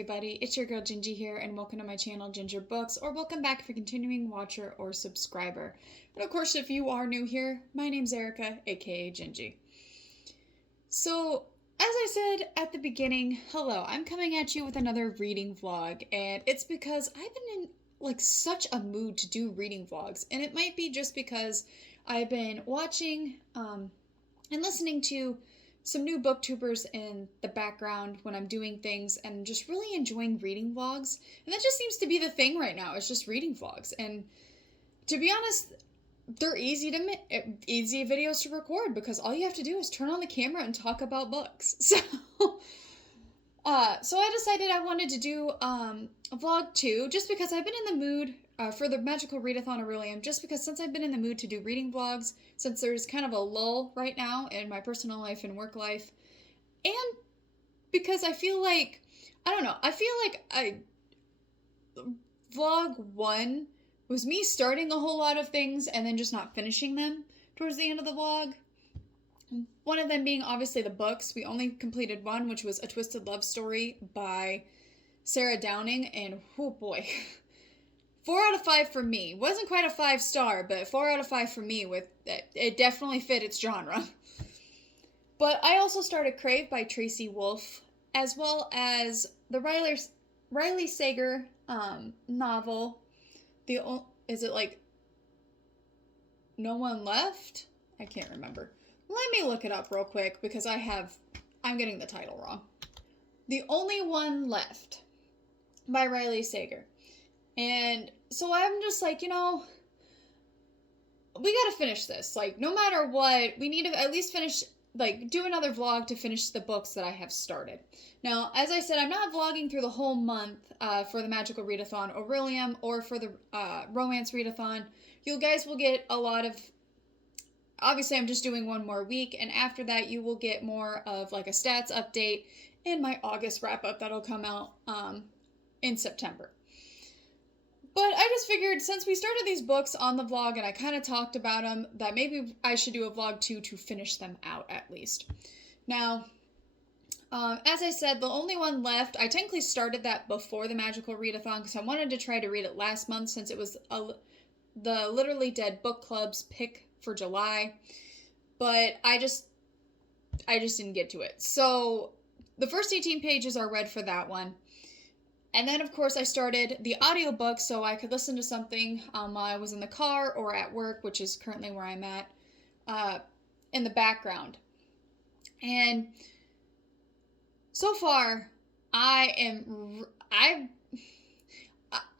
everybody, it's your girl Gingy here, and welcome to my channel Ginger Books, or welcome back if you're a continuing watcher or subscriber. And of course, if you are new here, my name's Erica, aka Gingy. So, as I said at the beginning, hello, I'm coming at you with another reading vlog, and it's because I've been in such a mood to do reading vlogs, and it might be just because I've been watching and listening to some new booktubers in the background when I'm doing things and just really enjoying reading vlogs. And that just seems to be the thing right now. It's just reading vlogs. And to be honest, they're easy videos to record because all you have to do is turn on the camera and talk about books. So I decided I wanted to do a vlog too, just because I've been in the mood for the magical Readathon Orilium, just because since I've been in the mood to do reading vlogs, since there's kind of a lull right now in my personal life and work life, and because I feel like, vlog 1 was me starting a whole lot of things and then just not finishing them towards the end of the vlog. One of them being obviously the books. We only completed one, which was A Twisted Love Story by Sarah Downing, and oh boy, 4 out of 5 for me. Wasn't quite a 5-star, but 4 out of 5 for me. With it definitely fit its genre. But I also started Crave by Tracy Wolff, as well as the Riley Sager novel. Is it like No One Left? I can't remember. Let me look it up real quick because I'm getting the title wrong. The Only One Left by Riley Sager. And so I'm just like, we gotta finish this. Like, no matter what, we need to at least finish, do another vlog to finish the books that I have started. Now, as I said, I'm not vlogging through the whole month for the Magical Readathon Orilium or for the Romance Readathon. You guys will get a lot of... Obviously, I'm just doing one more week, and after that, you will get more of like a stats update and my August wrap-up that'll come out in September. But I just figured, since we started these books on the vlog and I kind of talked about them, that maybe I should do a vlog too to finish them out at least. Now, as I said, The Only One Left, I technically started that before the Magical Readathon because I wanted to try to read it last month since it was the Literally Dead Book Club's pick for July. But I just didn't get to it. So the first 18 pages are read for that one. And then, of course, I started the audiobook so I could listen to something while I was in the car or at work, which is currently where I'm at, in the background. And so far, I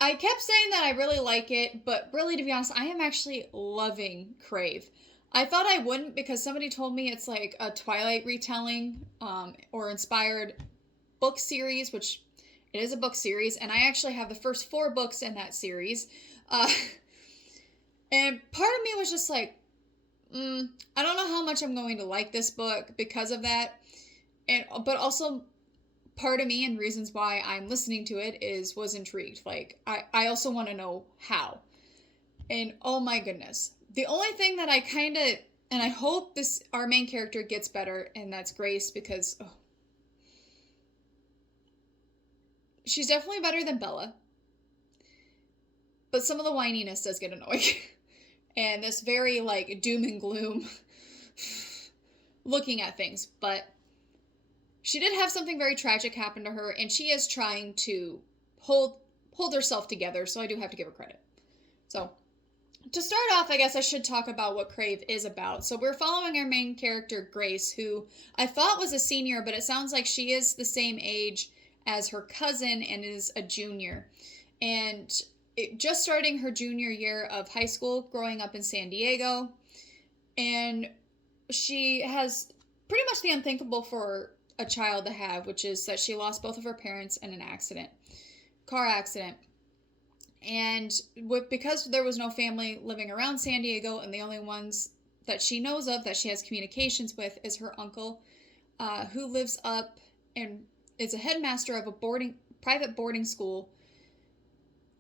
kept saying that I really like it, but really, to be honest, I am actually loving Crave. I thought I wouldn't because somebody told me it's like a Twilight retelling or inspired book series, which... It is a book series, and I actually have the first 4 books in that series. And part of me was just like, I don't know how much I'm going to like this book because of that. But also, part of me, and reasons why I'm listening to it, was intrigued. Like, I also want to know how. And oh my goodness. The only thing that I kind of, and I hope our main character gets better, and that's Grace, because... she's definitely better than Bella, but some of the whininess does get annoying. And this very, doom and gloom looking at things. But she did have something very tragic happen to her, and she is trying to hold herself together, so I do have to give her credit. So, to start off, I guess I should talk about what Crave is about. So we're following our main character, Grace, who I thought was a senior, but it sounds like she is the same age as her cousin and is a junior, and just starting her junior year of high school, growing up in San Diego. And she has pretty much the unthinkable for a child to have, which is that she lost both of her parents in an car accident. And because there was no family living around San Diego, and the only ones that she knows of that she has communications with is her uncle, who lives up and is a headmaster of a private boarding school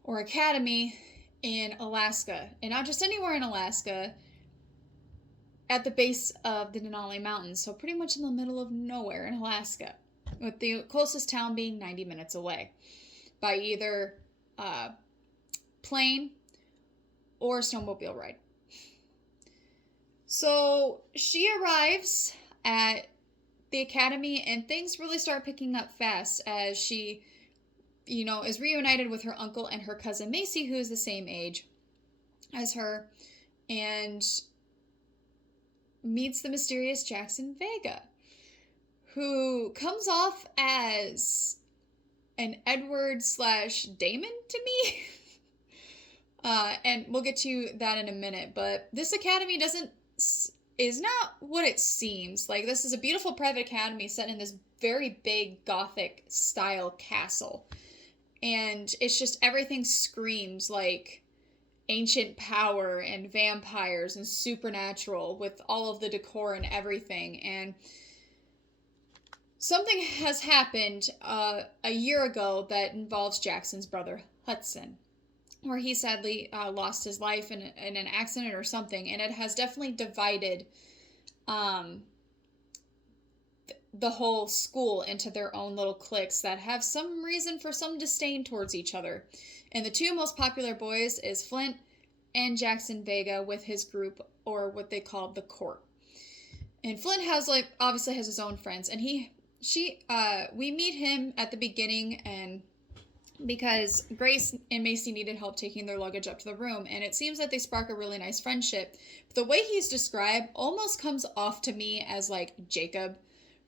or academy in Alaska. And not just anywhere in Alaska, at the base of the Denali Mountains. So pretty much in the middle of nowhere in Alaska. with the closest town being 90 minutes away by either plane or snowmobile ride. So she arrives at the academy, and things really start picking up fast as she, is reunited with her uncle and her cousin Macy, who is the same age as her, and meets the mysterious Jackson Vega, who comes off as an Edward / Damon to me. And we'll get to that in a minute, but this academy is not what it seems. Like, this is a beautiful private academy set in this very big Gothic style castle. And it's just, everything screams like ancient power and vampires and supernatural with all of the decor and everything. And something has happened a year ago that involves Jackson's brother Hudson, where he sadly lost his life in an accident or something, and it has definitely divided the whole school into their own little cliques that have some reason for some disdain towards each other. And the two most popular boys is Flint and Jackson Vega with his group, or what they call the court. And Flint obviously has his own friends, and we meet him at the beginning, and because Grace and Macy needed help taking their luggage up to the room, and it seems that they spark a really nice friendship. But the way he's described almost comes off to me as like Jacob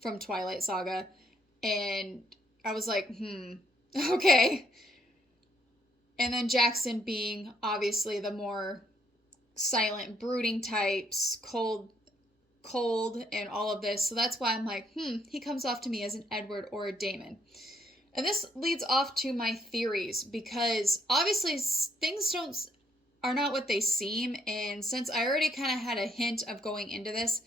from Twilight Saga, and I was like, okay. And then Jackson being obviously the more silent, brooding types, cold and all of this. So that's why I'm like, he comes off to me as an Edward or a Damon. And this leads off to my theories, because obviously things are not what they seem. And since I already kind of had a hint of going into this,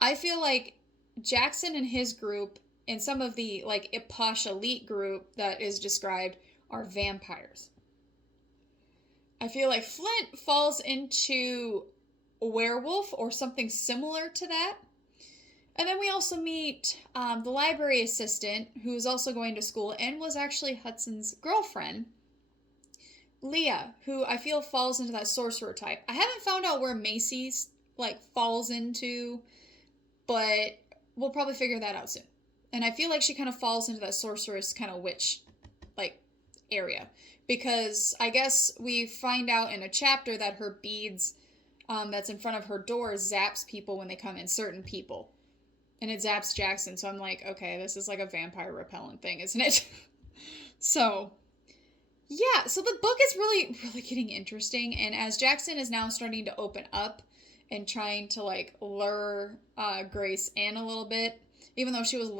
I feel like Jackson and his group and some of the like posh elite group that is described are vampires. I feel like Flint falls into a werewolf or something similar to that. And then we also meet the library assistant, who's also going to school and was actually Hudson's girlfriend, Leah, who I feel falls into that sorcerer type. I haven't found out where Macy's falls into, but we'll probably figure that out soon. And I feel like she kind of falls into that sorceress kind of witch area, because I guess we find out in a chapter that her beads that's in front of her door zaps people when they come in, certain people. And it zaps Jackson, so I'm like, okay, this is like a vampire repellent thing, isn't it? So, yeah, so the book is really, really getting interesting, and as Jackson is now starting to open up and trying to, lure Grace in a little bit, even though she was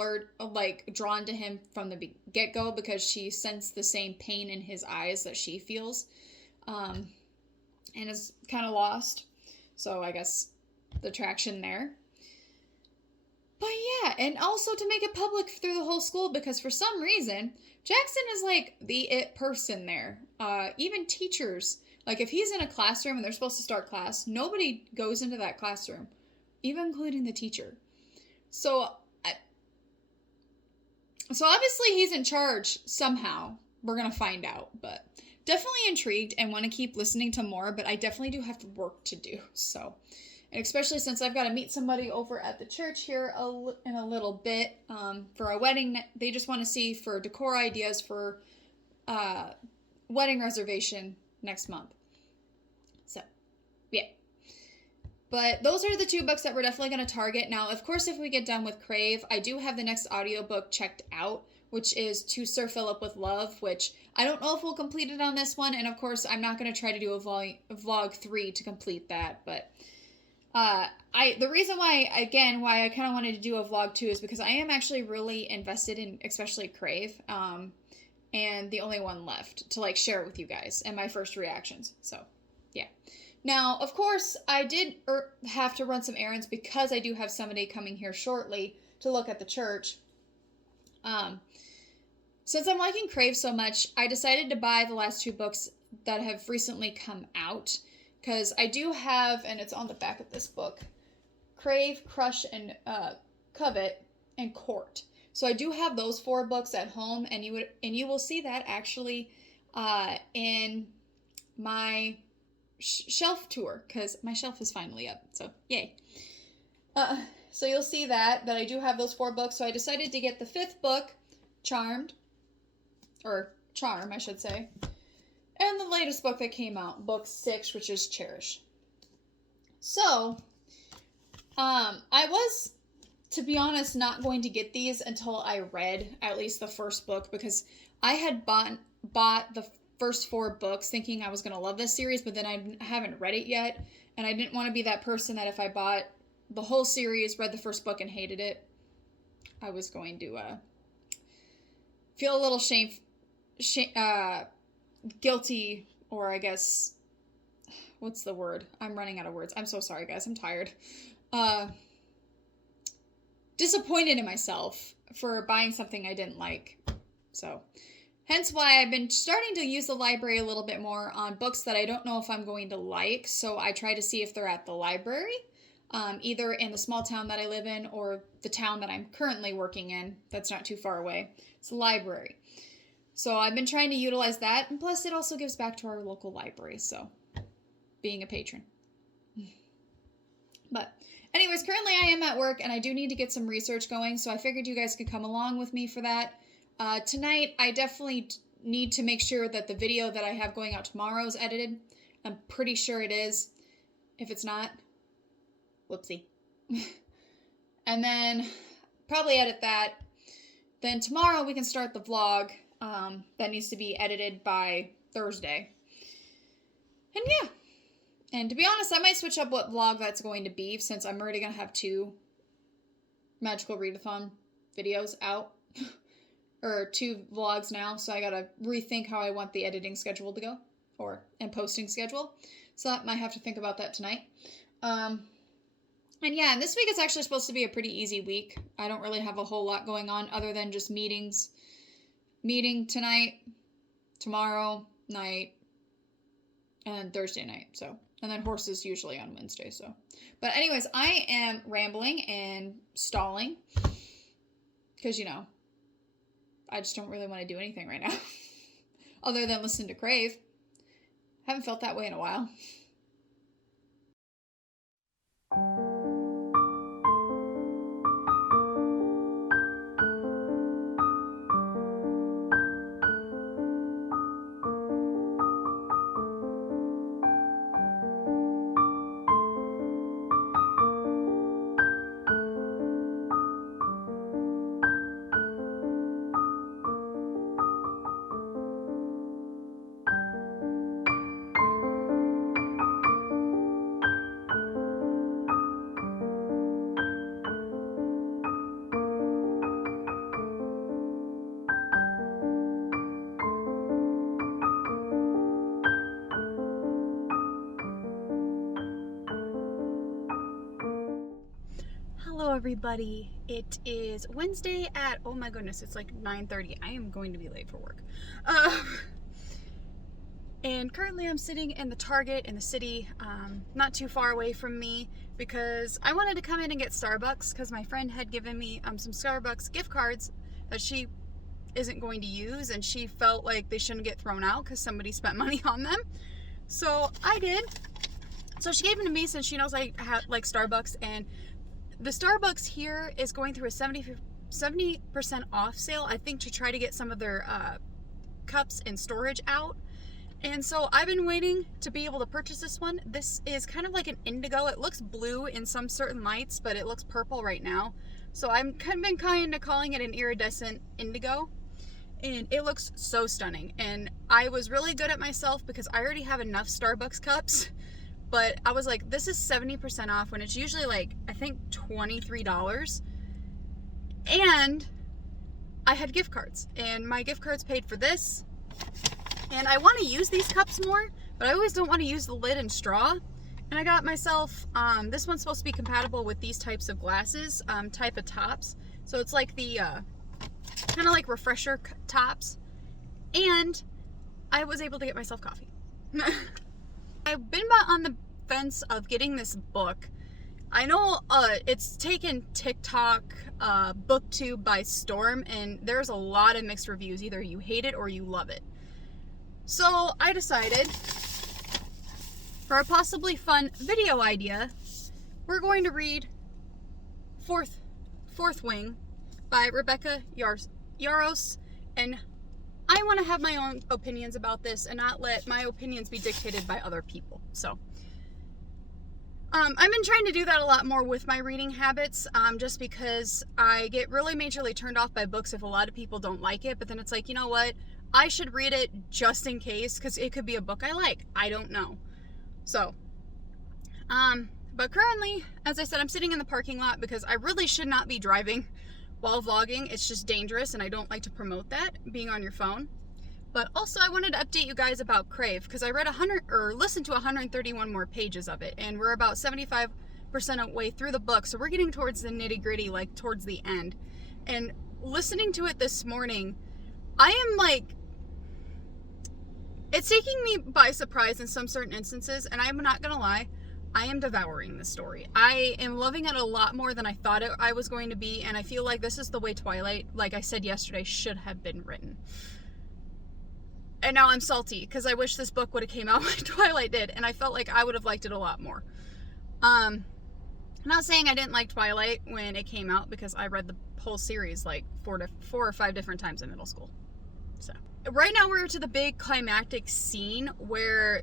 drawn to him from the get-go because she sensed the same pain in his eyes that she feels, and is kind of lost, so I guess the traction there. But yeah, and also to make it public through the whole school, because for some reason, Jackson is the it person there. Even teachers, if he's in a classroom and they're supposed to start class, nobody goes into that classroom, even including the teacher. So obviously he's in charge somehow. We're going to find out, but definitely intrigued and want to keep listening to more, but I definitely do have work to do, so... And especially since I've got to meet somebody over at the church here in a little bit for a wedding. They just want to see for decor ideas for wedding reservation next month. So, yeah. But those are the two books that we're definitely going to target. Now, of course, if we get done with Crave, I do have the next audiobook checked out, which is To Sir Philip with Love, which I don't know if we'll complete it on this one. And of course, I'm not going to try to do a vlog 3 to complete that, but... the reason why I kind of wanted to do a vlog too is because I am actually really invested in, especially Crave, and the only one left to share it with you guys and my first reactions. So, yeah. Now, of course, I did have to run some errands because I do have somebody coming here shortly to look at the church. Since I'm liking Crave so much, I decided to buy the last two books that have recently come out. Because I do have, and it's on the back of this book, Crave, Crush, and Covet, and Court. So I do have those 4 books at home, and you will see that actually in my shelf tour, because my shelf is finally up. So yay! So you'll see that I do have those 4 books. So I decided to get the 5th book, Charm, I should say, and the latest book that came out, book 6, which is Cherish. So, I was, to be honest, not going to get these until I read at least the first book, because I had bought the first 4 books thinking I was going to love this series, but then I haven't read it yet, and I didn't want to be that person that if I bought the whole series, read the first book, and hated it, I was going to feel a little guilty, or I guess, what's the word? I'm running out of words. I'm so sorry, guys. I'm tired. Disappointed in myself for buying something I didn't like. So, hence why I've been starting to use the library a little bit more on books that I don't know if I'm going to like. So I try to see if they're at the library, either in the small town that I live in or the town that I'm currently working in. That's not too far away. It's a library. So I've been trying to utilize that, and plus it also gives back to our local library, so being a patron. But anyways, currently I am at work, and I do need to get some research going, so I figured you guys could come along with me for that. Tonight, I definitely need to make sure that the video that I have going out tomorrow is edited. I'm pretty sure it is. If it's not, whoopsie. And then probably edit that. Then tomorrow we can start the vlog. That needs to be edited by Thursday. And yeah. And to be honest, I might switch up what vlog that's going to be, since I'm already going to have 2 Magical Readathon videos out. Or 2 vlogs now, so I gotta rethink how I want the editing schedule to go. And posting schedule. So I might have to think about that tonight. And yeah, and this week is actually supposed to be a pretty easy week. I don't really have a whole lot going on other than just meetings. Meeting tonight, tomorrow night, and Thursday night. So, and then horses usually on Wednesday. So, but anyways, I am rambling and stalling because, you know, I just don't really want to do anything right now other than listen to Crave. Haven't felt that way in a while. Hello everybody, it is Wednesday at, oh my goodness, it's like 9:30. I am going to be late for work. And currently I'm sitting in the Target in the city, not too far away from me, because I wanted to come in and get Starbucks, because my friend had given me some Starbucks gift cards that she isn't going to use, and she felt like they shouldn't get thrown out because somebody spent money on them. So I did. So she gave them to me since she knows I like Starbucks, and the Starbucks here is going through a 70% off sale, I think, to try to get some of their cups and storage out. And so I've been waiting to be able to purchase this one. This is kind of like an indigo. It looks blue in some certain lights, but it looks purple right now. So I've been kind of calling it an iridescent indigo. And it looks so stunning. And I was really good at myself because I already have enough Starbucks cups. But I was like, this is 70% off when it's usually like, I think $23. And I had gift cards. And my gift cards paid for this. And I want to use these cups more, but I always don't want to use the lid and straw. And I got myself, this one's supposed to be compatible with these types of glasses, type of tops. So it's like the, kind of like refresher tops. And I was able to get myself coffee. I've been on the fence of getting this book. I know it's taken TikTok booktube by storm, and there's a lot of mixed reviews. Either you hate it or you love it. So I decided, for a possibly fun video idea, we're going to read Fourth Wing by Rebecca Yarros, and I want to have my own opinions about this and not let my opinions be dictated by other people. So I've been trying to do that a lot more with my reading habits, just because I get really majorly turned off by books if a lot of people don't like it, but then it's like, you know what, I should read it just in case, because it could be a book I like. I don't know. So, but currently, as I said, I'm sitting in the parking lot because I really should not be driving while vlogging. It's just dangerous, and I don't like to promote that, being on your phone. But also, I wanted to update you guys about Crave, because I read listened to 131 more pages of it, and we're about 75% of the way through the book, so we're getting towards the nitty-gritty, like towards the end. And listening to it this morning, I am like, it's taking me by surprise in some certain instances, and I'm not gonna lie, I am devouring this story. I am loving it a lot more than I thought I was going to be, and I feel like this is the way Twilight, like I said yesterday, should have been written. And now I'm salty because I wish this book would have came out like Twilight did, and I felt like I would have liked it a lot more. I'm not saying I didn't like Twilight when it came out, because I read the whole series like 4 or 5 different times in middle school. So right now we're to the big climactic scene where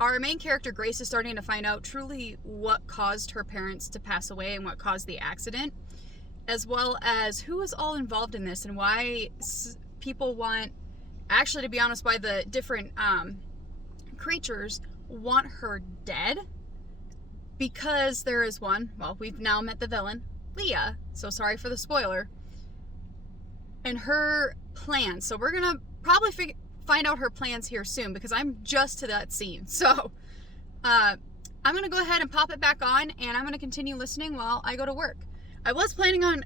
our main character Grace is starting to find out truly what caused her parents to pass away and what caused the accident, as well as who is all involved in this and why people want, actually, to be honest, why the different creatures want her dead. Because there is one, well, we've now met the villain, Leah, so sorry for the spoiler, and her plans. So we're gonna probably find out her plans here soon, because I'm just to that scene. So I'm gonna go ahead and pop it back on, and I'm gonna continue listening while I go to work. I was planning on,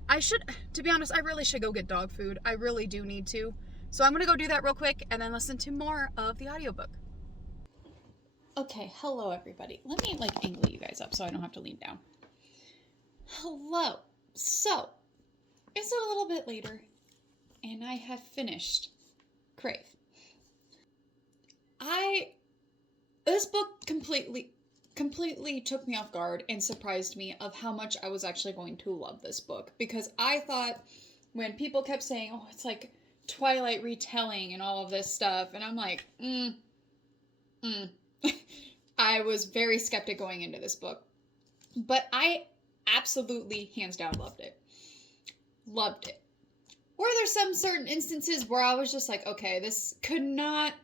to be honest, I really should go get dog food. I really do need to. So I'm gonna go do that real quick and then listen to more of the audiobook. Okay, hello everybody. Let me angle you guys up so I don't have to lean down. Hello. So, it's a little bit later, and I have finished Crave. This book completely took me off guard and surprised me of how much I was actually going to love this book, because I thought, when people kept saying, oh, it's like Twilight retelling and all of this stuff, and I'm like, I was very skeptic going into this book, but I absolutely, hands down, loved it. Were there some certain instances where I was just like, okay, this did not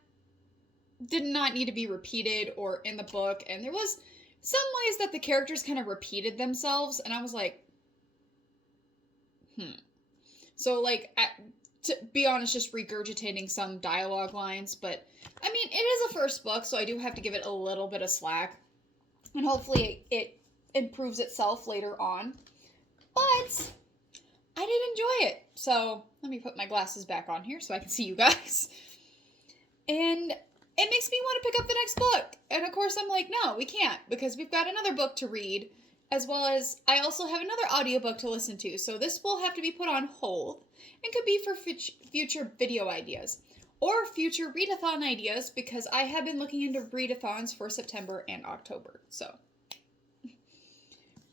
need to be repeated or in the book, and there was some ways that the characters kind of repeated themselves, and I was like, So, to be honest, just regurgitating some dialogue lines, but, I mean, it is a first book, so I do have to give it a little bit of slack, and hopefully it improves itself later on, but I did enjoy it. So, let me put my glasses back on here so I can see you guys, and it makes me want to pick up the next book, and of course I'm like, no, we can't, because we've got another book to read, as well as I also have another audiobook to listen to, so this will have to be put on hold, and could be for future video ideas, or future readathon ideas, because I have been looking into readathons for September and October, so.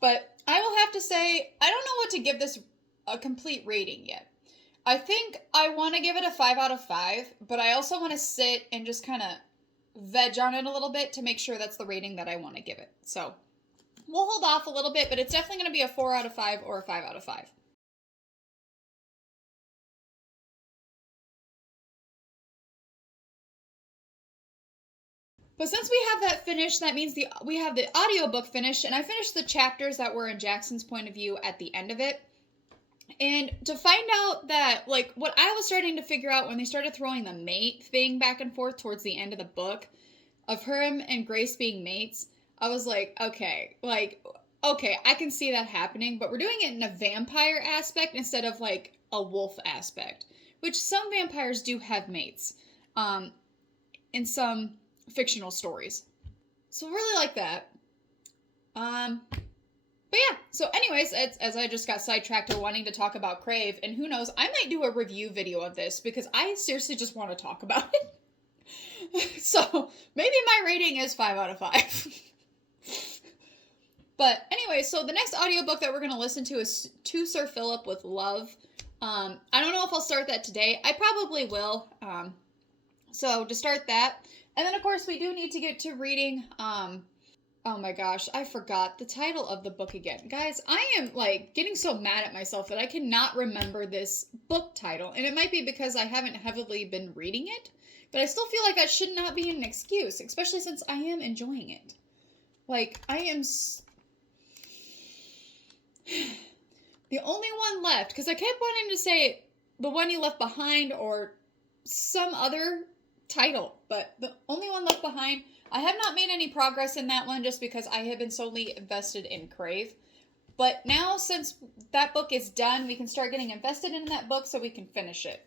But I will have to say, I don't know what to give this a complete rating yet. I think I want to give it a 5 out of 5, but I also want to sit and just kind of veg on it a little bit to make sure that's the rating that I want to give it. So we'll hold off a little bit, but it's definitely going to be a 4 out of 5 or a 5 out of 5. But since we have that finished, that means we have the audiobook finished, and I finished the chapters that were in Jackson's point of view at the end of it. And to find out that, what I was starting to figure out when they started throwing the mate thing back and forth towards the end of the book, of him and Grace being mates, I was like, okay, I can see that happening, but we're doing it in a vampire aspect instead of, a wolf aspect, which some vampires do have mates, in some fictional stories. So really like that. But yeah, so anyways, as I just got sidetracked to wanting to talk about Crave, and who knows, I might do a review video of this because I seriously just want to talk about it. So maybe my rating is 5 out of 5. But anyway, so the next audiobook that we're going to listen to is To Sir Philip with Love. I don't know if I'll start that today. I probably will. So to start that. And then, of course, we do need to get to reading. Oh my gosh, I forgot the title of the book again. Guys, I am like getting so mad at myself that I cannot remember this book title. And it might be because I haven't heavily been reading it. But I still feel like that should not be an excuse, especially since I am enjoying it. Like, I am... The only one left, because I kept wanting to say The One You Left Behind or some other title, but the only one left behind, I have not made any progress in that one just because I have been solely invested in Crave. But now, since that book is done, we can start getting invested in that book so we can finish it.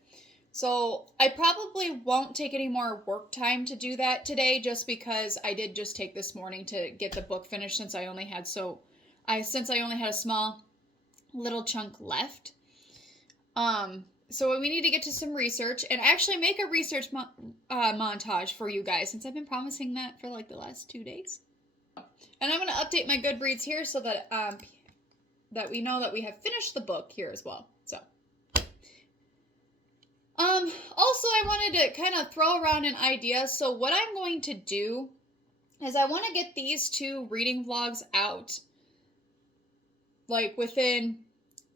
So I probably won't take any more work time to do that today just because I did just take this morning to get the book finished since I only had a small little chunk left. So we need to get to some research and actually make a research montage for you guys since I've been promising that for like the last 2 days. And I'm going to update my Goodreads here so that that we know that we have finished the book here as well. So also I wanted to kind of throw around an idea. So what I'm going to do is I want to get these 2 reading vlogs out like within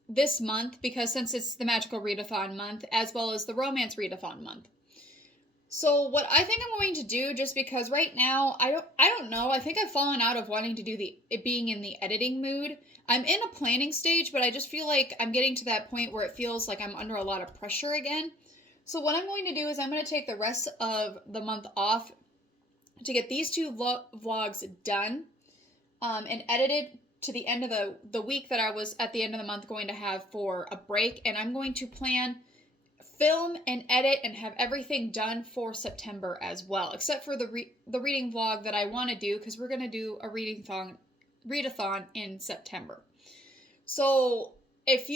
this month, because since it's the Magical Readathon month as well as the Romance Readathon month. So what I think I'm going to do, just because right now I don't know, I think I've fallen out of wanting to do it being in the editing mood. I'm in a planning stage, but I just feel like I'm getting to that point where it feels like I'm under a lot of pressure again. So what I'm going to do is I'm going to take the rest of the month off to get these 2 vlogs done and edited to the end of the week that I was at the end of the month going to have for a break. And I'm going to film and edit and have everything done for September as well, except for the reading vlog that I want to do, because we're going to do a readathon in September. So if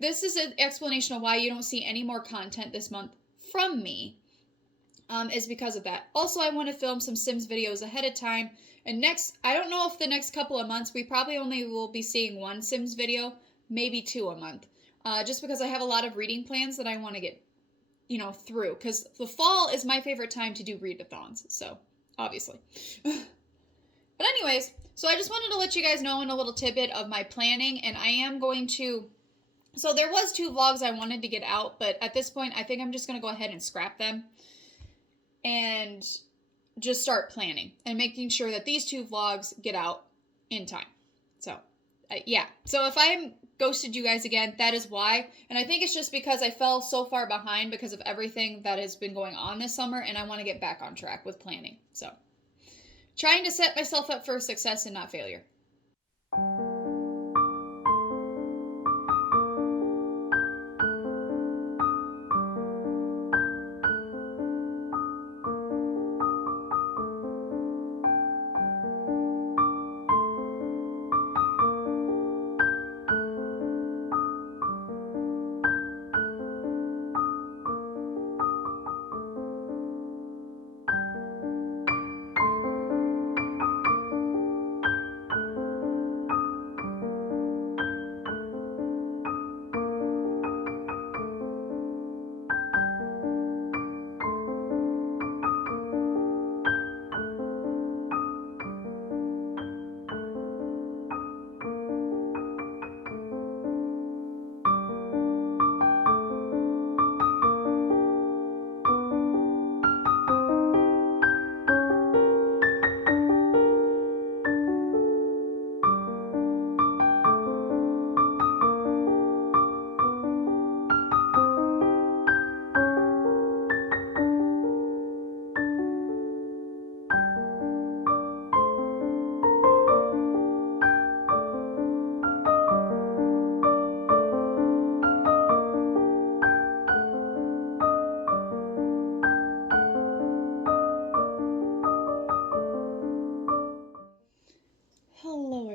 this is an explanation of why you don't see any more content this month from me, is because of that. Also, I want to film some Sims videos ahead of time. And I don't know if the next couple of months, we probably only will be seeing 1 Sims video, maybe 2 a month. Just because I have a lot of reading plans that I want to get, through. Because the fall is my favorite time to do readathons, so, obviously. But anyways, so I just wanted to let you guys know in a little tidbit of my planning, and I am going to... So there was 2 vlogs I wanted to get out, but at this point, I think I'm just going to go ahead and scrap them. And just start planning and making sure that these 2 vlogs get out in time. So, yeah. So if I ghosted you guys again, that is why. And I think it's just because I fell so far behind because of everything that has been going on this summer, and I want to get back on track with planning. So, trying to set myself up for success and not failure.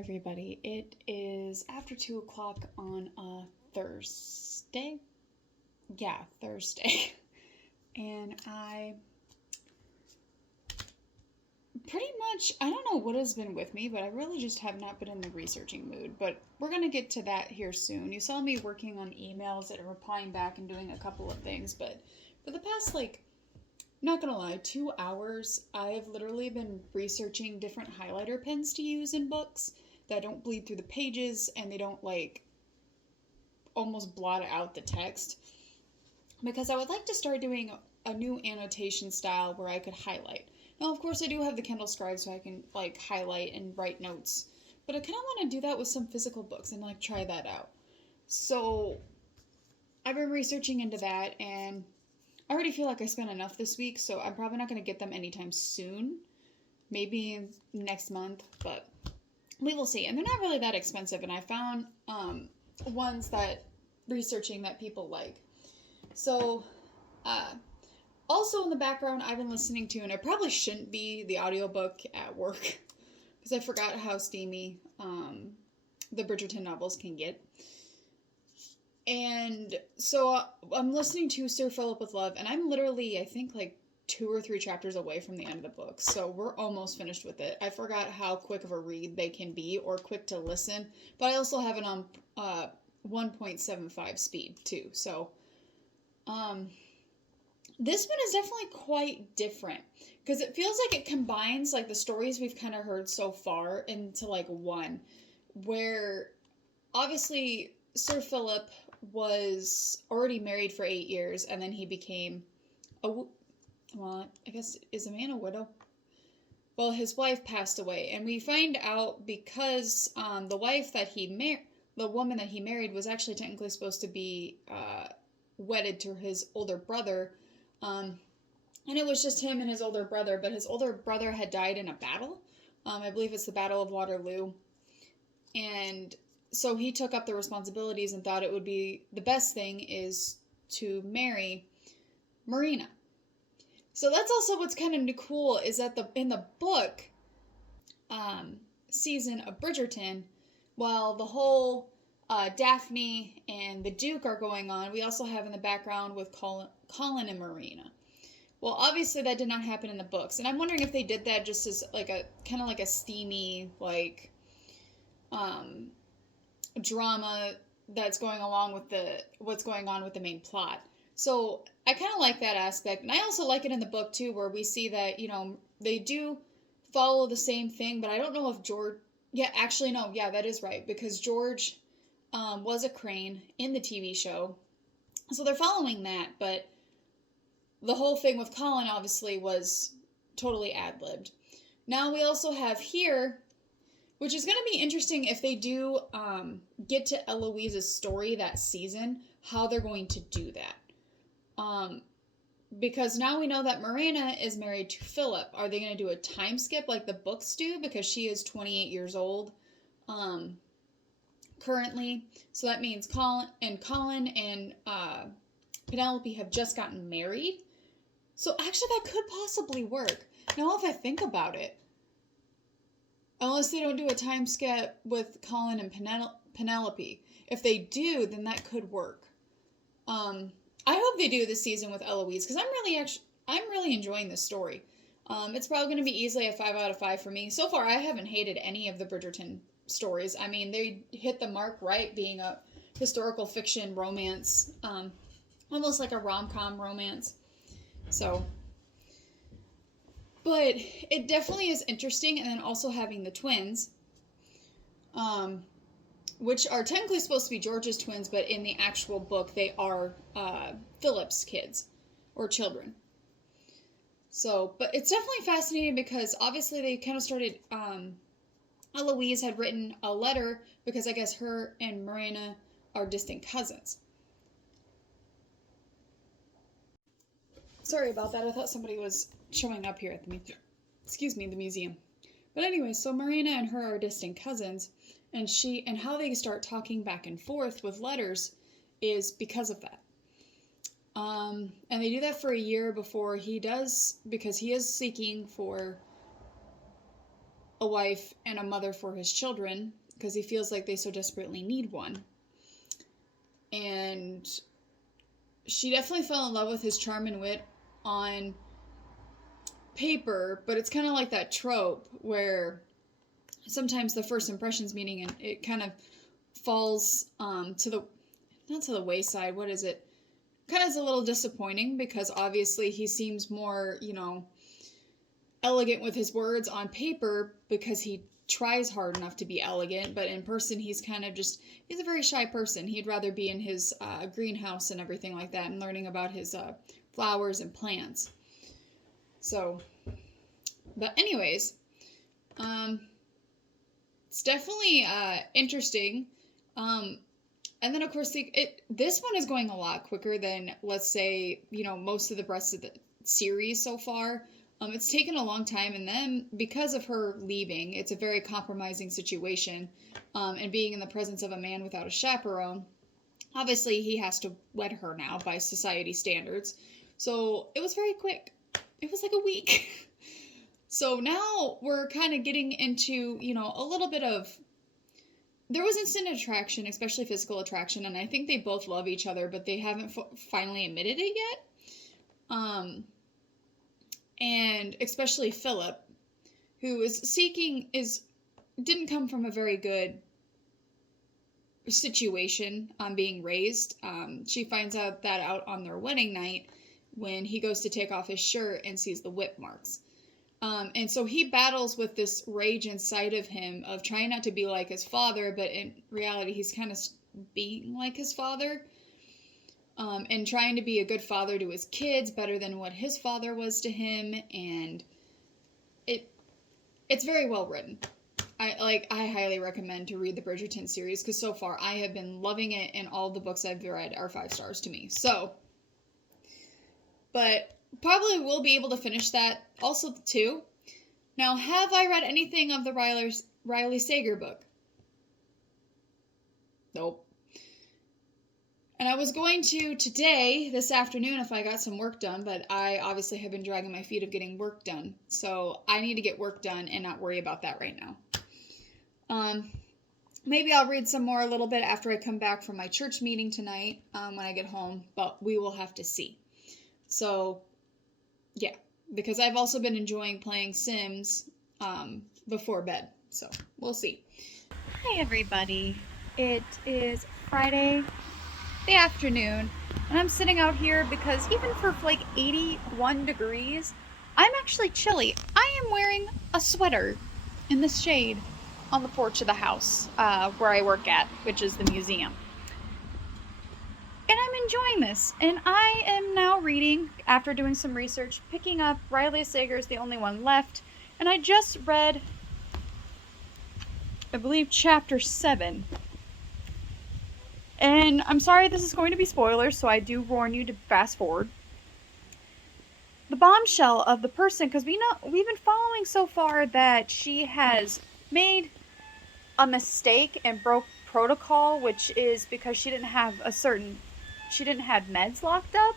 everybody. It is after 2 o'clock on a Thursday. Yeah, Thursday. And I pretty much, I don't know what has been with me, but I really just have not been in the researching mood. But we're going to get to that here soon. You saw me working on emails and replying back and doing a couple of things. But for the past, not gonna lie, 2 hours, I have literally been researching different highlighter pens to use in books that don't bleed through the pages and they don't almost blot out the text. Because I would like to start doing a new annotation style where I could highlight. Now, of course, I do have the Kindle Scribe so I can highlight and write notes. But I kind of want to do that with some physical books and try that out. So I've been researching into that, and I already feel like I spent enough this week, so I'm probably not going to get them anytime soon. Maybe next month, but we will see. And they're not really that expensive, and I found ones that researching that people like. So, also in the background, I've been listening to, and it probably shouldn't be, the audiobook at work, because I forgot how steamy the Bridgerton novels can get. And so I'm listening to Sir Philip with Love, and I'm literally, I think, 2 or 3 chapters away from the end of the book. So we're almost finished with it. I forgot how quick of a read they can be, or quick to listen. But I also have it on 1.75 speed, too. So this one is definitely quite different, because it feels like it combines, the stories we've kind of heard so far into, one. Where, obviously, Sir Philip was already married for 8 years, and then he became I guess, is a man a widow? Well, his wife passed away, and we find out because the woman that he married was actually technically supposed to be wedded to his older brother, and it was just him and his older brother, but his older brother had died in a battle. I believe it's the Battle of Waterloo, and so he took up the responsibilities and thought it would be the best thing is to marry Marina. So that's also what's kind of cool, is that in the book season of Bridgerton, while the whole Daphne and the Duke are going on, we also have in the background with Colin and Marina. Well, obviously that did not happen in the books, and I'm wondering if they did that just as a steamy drama that's going along with what's going on with the main plot. So I kind of like that aspect, and I also like it in the book too, where we see that they do follow the same thing, but I don't know if George. Yeah, actually no. Yeah, that is right, because George was a crane in the TV show, so they're following that. But the whole thing with Colin obviously was totally ad-libbed. Now we also have here, which is going to be interesting if they do get to Eloise's story that season, how they're going to do that. Because now we know that Marina is married to Philip. Are they going to do a time skip like the books do? Because she is 28 years old currently. So that means Colin and Penelope have just gotten married. So actually that could possibly work. Now if I think about it, unless they don't do a time skip with Colin and Penelope. If they do, then that could work. I hope they do this season with Eloise, because I'm really enjoying this story. It's probably going to be easily a 5 out of 5 for me. So far, I haven't hated any of the Bridgerton stories. I mean, they hit the mark right, being a historical fiction romance, almost like a rom-com romance. So, but it definitely is interesting, and then also having the twins, which are technically supposed to be George's twins, but in the actual book, they are Philip's kids, or children. So, but it's definitely fascinating, because obviously they kind of started, Eloise had written a letter, because I guess her and Marina are distant cousins. Sorry about that, I thought somebody was showing up here at the museum. But anyway, so Marina and her are distant cousins, and how they start talking back and forth with letters is because of that. And they do that for a year before he does, because he is seeking for a wife and a mother for his children because he feels like they so desperately need one. And she definitely fell in love with his charm and wit on paper, but it's kind of like that trope where sometimes the first impressions meaning, and it kind of falls to the, not to the wayside, what is it? Kind of is a little disappointing because obviously he seems more, elegant with his words on paper because he tries hard enough to be elegant, but in person he's kind of just, he's a very shy person. He'd rather be in his greenhouse and everything like that and learning about his flowers and plants. So, but anyways, it's definitely interesting. And then, of course, this one is going a lot quicker than, let's say, most of the rest of the series so far. It's taken a long time, and then because of her leaving, it's a very compromising situation, and being in the presence of a man without a chaperone, obviously he has to wed her now by society standards. So it was very quick. It was like a week. So now we're kind of getting into, a little bit of, there was instant attraction, especially physical attraction, and I think they both love each other, but they haven't finally admitted it yet. And especially Philip, who didn't come from a very good situation on being raised. She finds out on their wedding night when he goes to take off his shirt and sees the whip marks. And so he battles with this rage inside of him of trying not to be like his father, but in reality, he's kind of being like his father, and trying to be a good father to his kids, better than what his father was to him. And it's very well written. I highly recommend to read the Bridgerton series because so far I have been loving it, and all the books I've read are 5 stars to me. So, but probably will be able to finish that. Also, too. Now, have I read anything of the Riley Sager book? Nope. And I was going to today, this afternoon, if I got some work done, but I obviously have been dragging my feet of getting work done. So I need to get work done and not worry about that right now. Maybe I'll read some more a little bit after I come back from my church meeting tonight when I get home, but we will have to see. So, yeah, because I've also been enjoying playing Sims before bed, so we'll see. Hi, everybody. It is Friday, the afternoon, and I'm sitting out here because even for like 81 degrees, I'm actually chilly. I am wearing a sweater in the shade on the porch of the house where I work at, which is the museum. And I'm enjoying this. And I am now reading, after doing some research, picking up Riley Sager's The Only One Left. And I just read, I believe, chapter 7. And I'm sorry this is going to be spoilers, so I do warn you to fast forward. The bombshell of the person, because we've been following so far that she has made a mistake and broke protocol, which is because she didn't have meds locked up,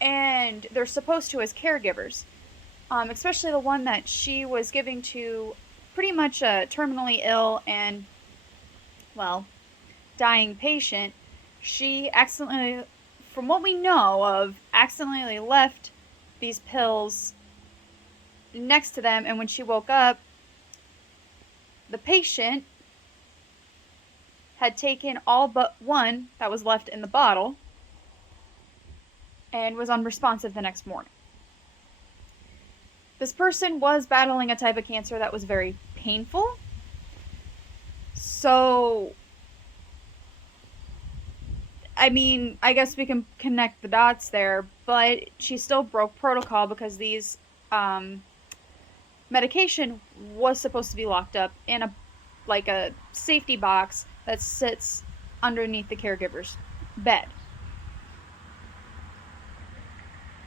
and they're supposed to as caregivers, especially the one that she was giving to pretty much a terminally ill and, well, dying patient. She accidentally, from what we know of, accidentally left these pills next to them, and when she woke up, the patient had taken all but one that was left in the bottle and was unresponsive the next morning. This person was battling a type of cancer that was very painful. So, I mean, I guess we can connect the dots there, but she still broke protocol because these medication was supposed to be locked up in a safety box that sits underneath the caregiver's bed.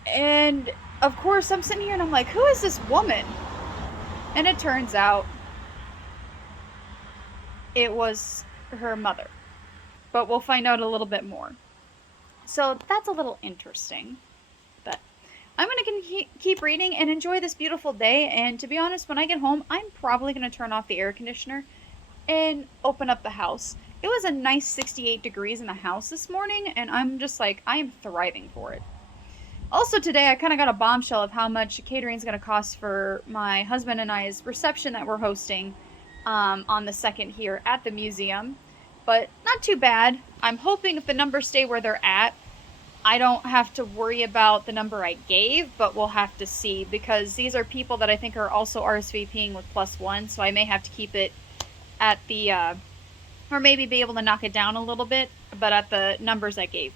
And of course I'm sitting here and I'm like, who is this woman? And it turns out it was her mother. But we'll find out a little bit more. So that's a little interesting. But I'm going to keep reading and enjoy this beautiful day. And to be honest, when I get home, I'm probably going to turn off the air conditioner and open up the house. It was a nice 68 degrees in the house this morning, and I'm just like, I am thriving for it. Also today, I kind of got a bombshell of how much catering is going to cost for my husband and I's reception that we're hosting on the 2nd here at the museum. But not too bad. I'm hoping if the numbers stay where they're at, I don't have to worry about the number I gave, but we'll have to see, because these are people that I think are also RSVPing with +1, so I may have to keep it at the, or maybe be able to knock it down a little bit, but at the numbers I gave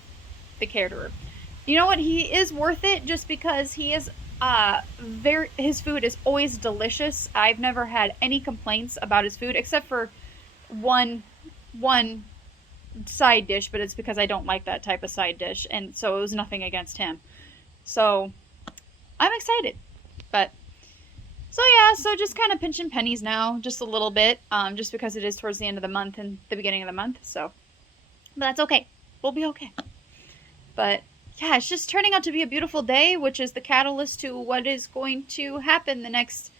the caterer. You know what? He is worth it just because he is, his food is always delicious. I've never had any complaints about his food, except for one side dish, but it's because I don't like that type of side dish, and so it was nothing against him. So I'm excited. But so yeah, so just kind of pinching pennies now, just a little bit, just because it is towards the end of the month and the beginning of the month. So but that's okay. We'll be okay. But yeah, it's just turning out to be a beautiful day, which is the catalyst to what is going to happen the next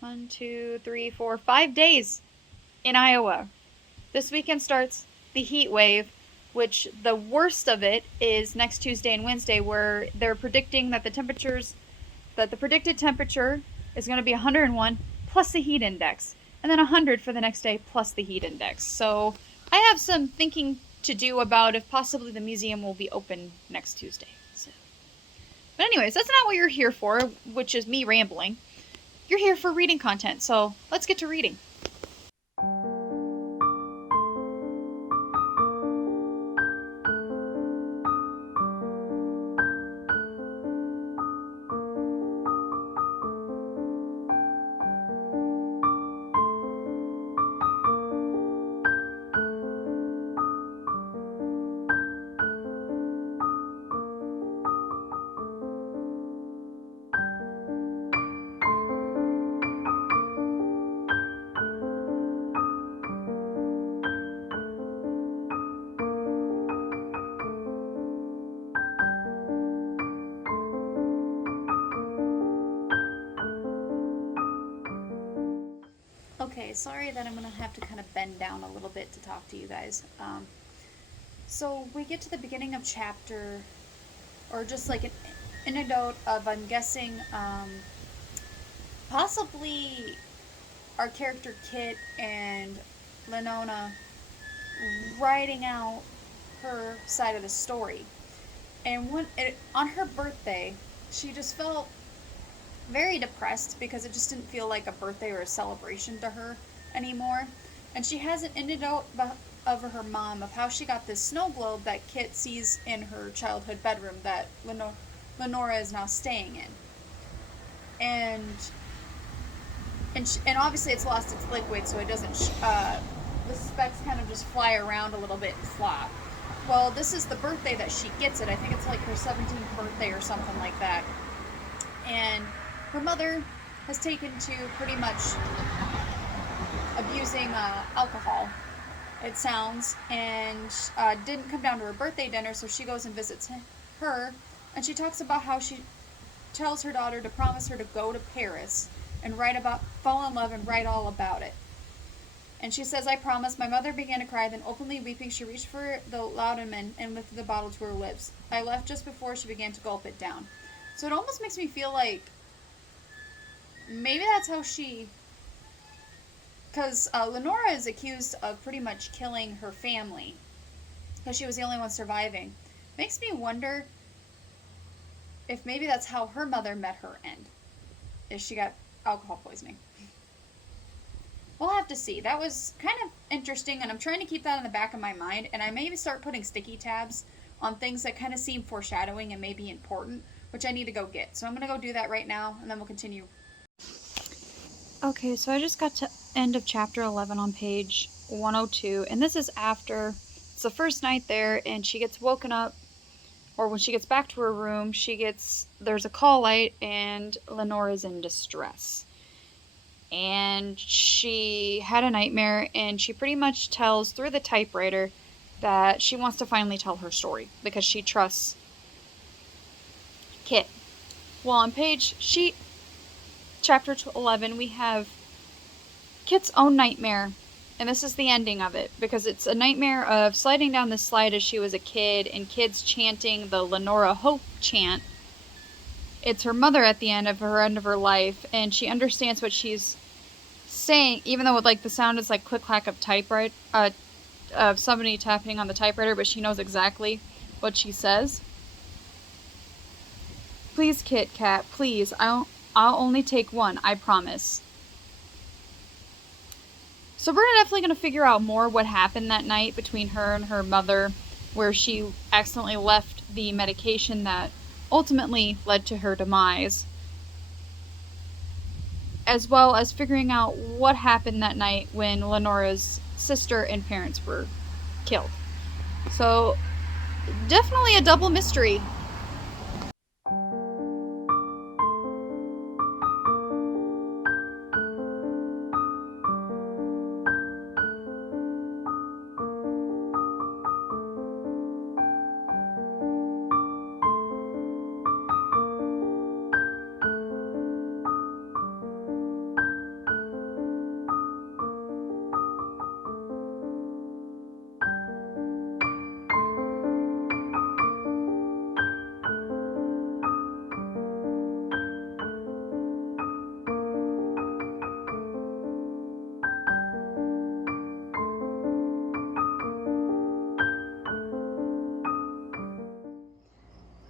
1, 2, 3, 4, 5 days in Iowa. This weekend starts the heat wave, which the worst of it is next Tuesday and Wednesday, where they're predicting that the predicted temperature is going to be 101 plus the heat index, and then 100 for the next day plus the heat index. So I have some thinking to do about if possibly the museum will be open next Tuesday. So. But anyways, that's not what you're here for, which is me rambling. You're here for reading content, so let's get to reading. Okay, sorry that I'm going to have to kind of bend down a little bit to talk to you guys. So we get to the beginning of chapter, or just like an anecdote of, I'm guessing, possibly our character Kit and Lenona writing out her side of the story. And on her birthday, she just felt very depressed because it just didn't feel like a birthday or a celebration to her anymore. And she has an anecdote of her mom of how she got this snow globe that Kit sees in her childhood bedroom that Lenora is now staying in. And obviously it's lost its liquid, so it doesn't, the specks kind of just fly around a little bit and flop. Well, this is the birthday that she gets it. I think it's like her 17th birthday or something like that. And her mother has taken to pretty much abusing alcohol, it sounds, and didn't come down to her birthday dinner, so she goes and visits her, and she talks about how she tells her daughter to promise her to go to Paris and fall in love and write all about it. And she says, "I promise." My mother began to cry, then openly weeping, she reached for the laudanum and lifted the bottle to her lips. I left just before she began to gulp it down. So it almost makes me feel like maybe that's how because Lenora is accused of pretty much killing her family because she was the only one surviving. Makes me wonder if maybe that's how her mother met her end, is she got alcohol poisoning. We'll have to see. That was kind of interesting, and I'm trying to keep that in the back of my mind, and I maybe start putting sticky tabs on things that kind of seem foreshadowing and may be important, which I need to go get. So I'm going to go do that right now, and then we'll continue. Okay, so I just got to end of chapter 11 on page 102, and this is after, it's the first night there, and she gets woken up, or when she gets back to her room, there's a call light, and Lenora's in distress. And she had a nightmare, and she pretty much tells through the typewriter that she wants to finally tell her story, because she trusts Kit. Well, on chapter 11, we have Kit's own nightmare. And this is the ending of it, because it's a nightmare of sliding down the slide as she was a kid, and kids chanting the Lenora Hope chant. It's her mother at the end of her life, and she understands what she's saying, even though like the sound is like click clack of typewriter, of somebody tapping on the typewriter, but she knows exactly what she says. Please, Kit Kat, please. I'll only take one, I promise. So we're definitely going to figure out more what happened that night between her and her mother, where she accidentally left the medication that ultimately led to her demise, as well as figuring out what happened that night when Lenora's sister and parents were killed. So definitely a double mystery.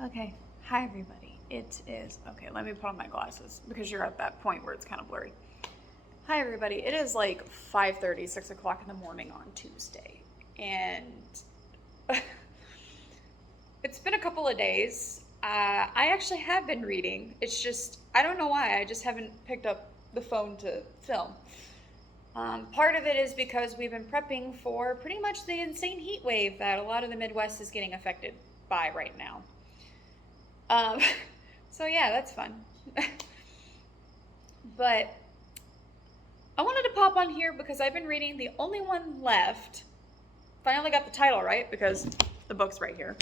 Okay, hi everybody. It is, okay, let me put on my glasses because you're at that point where it's kind of blurry. Hi everybody, it is like 5:30, 6 o'clock in the morning on Tuesday, and it's been a couple of days. I actually have been reading. It's just, I don't know why, I just haven't picked up the phone to film. Part of it is because we've been prepping for pretty much the insane heat wave that a lot of the Midwest is getting affected by right now. So yeah, that's fun. But I wanted to pop on here because I've been reading The Only One Left. Finally got the title right because the book's right here.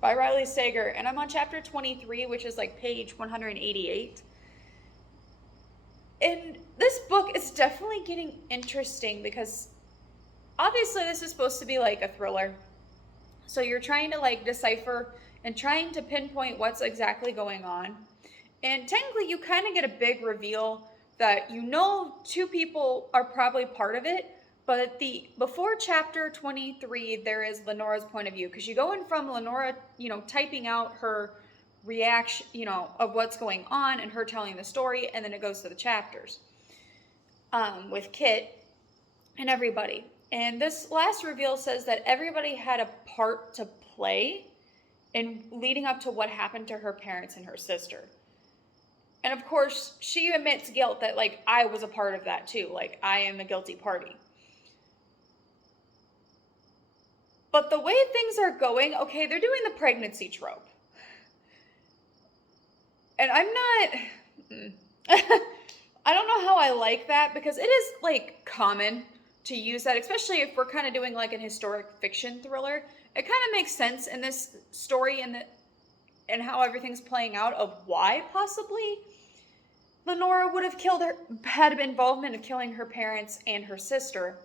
By Riley Sager, and I'm on chapter 23, which is like page 188. And this book is definitely getting interesting because obviously this is supposed to be like a thriller. So you're trying to like decipher and trying to pinpoint what's exactly going on. And technically you kind of get a big reveal that you know two people are probably part of it, but before chapter 23 there is Lenora's point of view, because you go in from Lenora, typing out her reaction, of what's going on and her telling the story, and then it goes to the chapters with Kit and everybody. And this last reveal says that everybody had a part to play in leading up to what happened to her parents and her sister. And of course, she admits guilt that, like, I was a part of that too. Like, I am the guilty party. But the way things are going, okay, they're doing the pregnancy trope. And I'm not, I don't know how I like that, because it is, like, common to use that, especially if we're kind of doing, like, an historic fiction thriller. It kind of makes sense in this story and how everything's playing out of why possibly Lenora would have had involvement of killing her parents and her sister.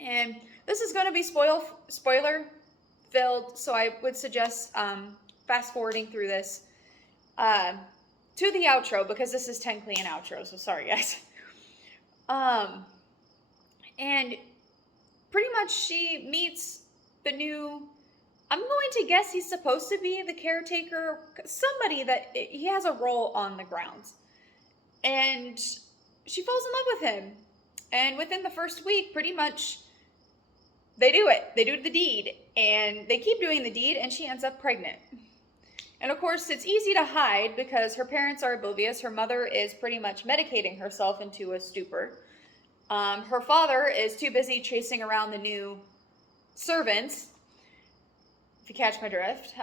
And this is going to be spoiler filled, so I would suggest fast forwarding through this to the outro, because this is technically an outro, so sorry guys. And pretty much she meets the new, I'm going to guess he's supposed to be the caretaker, somebody that he has a role on the grounds. And she falls in love with him. And within the first week, pretty much, they do it. They do the deed. And they keep doing the deed, and she ends up pregnant. And of course, it's easy to hide because her parents are oblivious. Her mother is pretty much medicating herself into a stupor. Her father is too busy chasing around the new servants, if you catch my drift,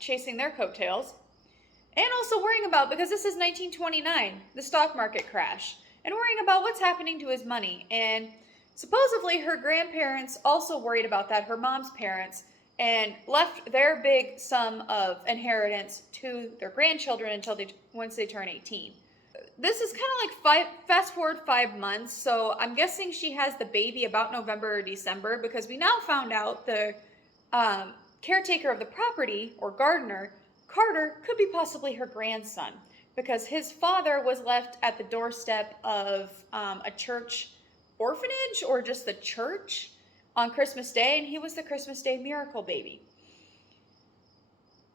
chasing their coattails. And also worrying about, because this is 1929, the stock market crash, and worrying about what's happening to his money. And supposedly her grandparents also worried about that, her mom's parents, and left their big sum of inheritance to their grandchildren until once they turn 18. This is kind of like fast forward 5 months, so I'm guessing she has the baby about November or December, because we now found out the caretaker of the property, or gardener, Carter, could be possibly her grandson, because his father was left at the doorstep of a church orphanage, or just the church, on Christmas Day, and he was the Christmas Day miracle baby.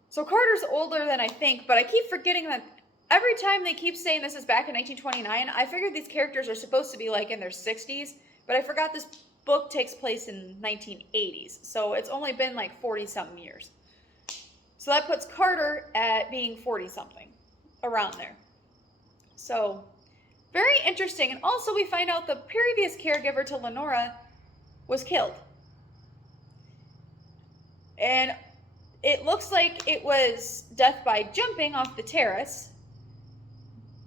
So Carter's older than I think, but I keep forgetting that every time they keep saying this is back in 1929, I figured these characters are supposed to be like in their 60s, but I forgot this book takes place in 1980s, so it's only been like 40-something years. So that puts Carter at being 40-something, around there. So, very interesting. And also we find out the previous caregiver to Lenora was killed. And it looks like it was death by jumping off the terrace,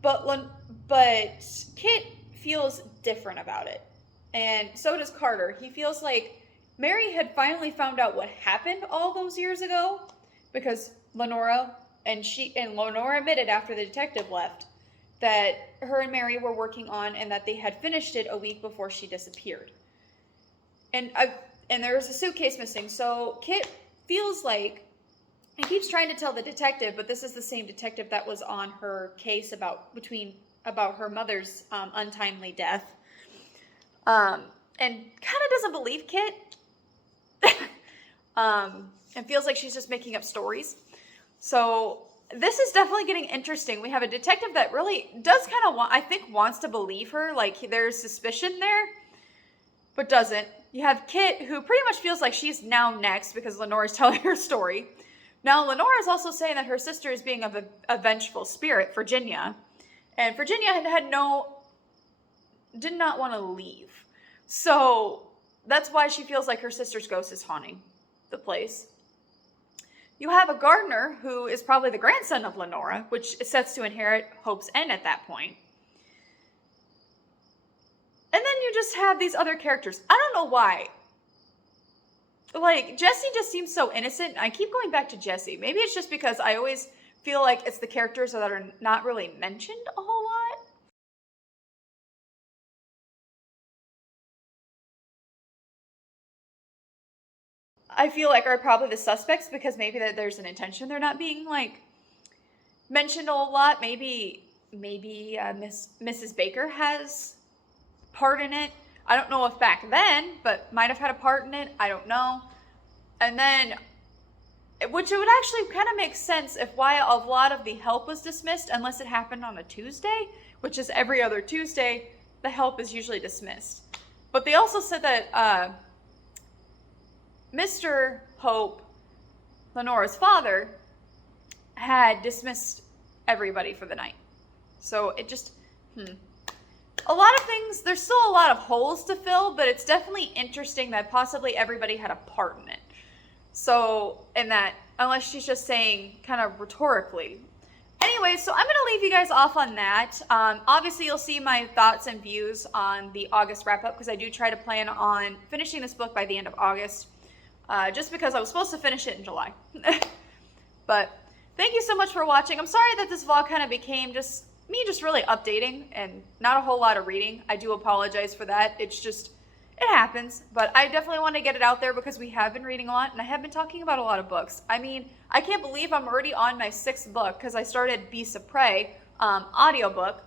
but Kit feels different about it. And so does Carter. He feels like Mary had finally found out what happened all those years ago, because Lenora admitted after the detective left that her and Mary were working on, and that they had finished it a week before she disappeared. And there was a suitcase missing. So Kit feels like, he keeps trying to tell the detective, but this is the same detective that was on her case about her mother's untimely death. And kind of doesn't believe Kit. And feels like she's just making up stories. So this is definitely getting interesting. We have a detective that really does kind of wants to believe her. Like, there's suspicion there, but doesn't. You have Kit, who pretty much feels like she's now next because Lenora's telling her story. Now, Lenora is also saying that her sister is being a vengeful spirit, Virginia. And Virginia did not want to leave. So that's why she feels like her sister's ghost is haunting the place. You have a gardener who is probably the grandson of Lenora, which is sets to inherit Hope's End at that point. And then you just have these other characters. I don't know why. Like, Jesse just seems so innocent. I keep going back to Jesse. Maybe it's just because I always feel like it's the characters that are not really mentioned a whole lot. I feel like are probably the suspects, because maybe that there's an intention they're not being, like, mentioned a whole lot. Maybe Mrs. Baker has part in it. I don't know if back then, but might have had a part in it. I don't know. And then, which it would actually kind of make sense if why a lot of the help was dismissed, unless it happened on a Tuesday, which is every other Tuesday, the help is usually dismissed. But they also said that Mr. Hope, Lenora's father, had dismissed everybody for the night. So it just, a lot of things, there's still a lot of holes to fill, but it's definitely interesting that possibly everybody had a part in it. So, in that, unless she's just saying kind of rhetorically. Anyway, so I'm going to leave you guys off on that. Obviously, you'll see my thoughts and views on the August wrap-up, because I do try to plan on finishing this book by the end of August, just because I was supposed to finish it in July. But thank you so much for watching. I'm sorry that this vlog kind of became just me really updating and not a whole lot of reading. I do apologize for that. It's just, it happens. But I definitely want to get it out there because we have been reading a lot, and I have been talking about a lot of books. I mean, I can't believe I'm already on my 6th book, because I started Beasts of Prey audiobook.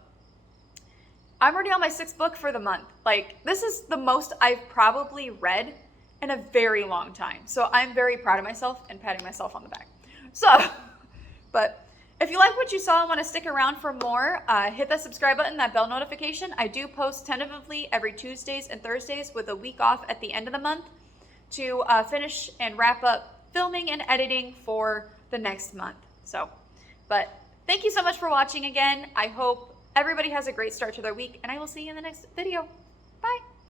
I'm already on my 6th book for the month. Like, this is the most I've probably read in a very long time. So I'm very proud of myself and patting myself on the back. So, but if you like what you saw and want to stick around for more, hit that subscribe button, that bell notification. I do post tentatively every Tuesdays and Thursdays with a week off at the end of the month to finish and wrap up filming and editing for the next month. So, but thank you so much for watching again. I hope everybody has a great start to their week, and I will see you in the next video. Bye.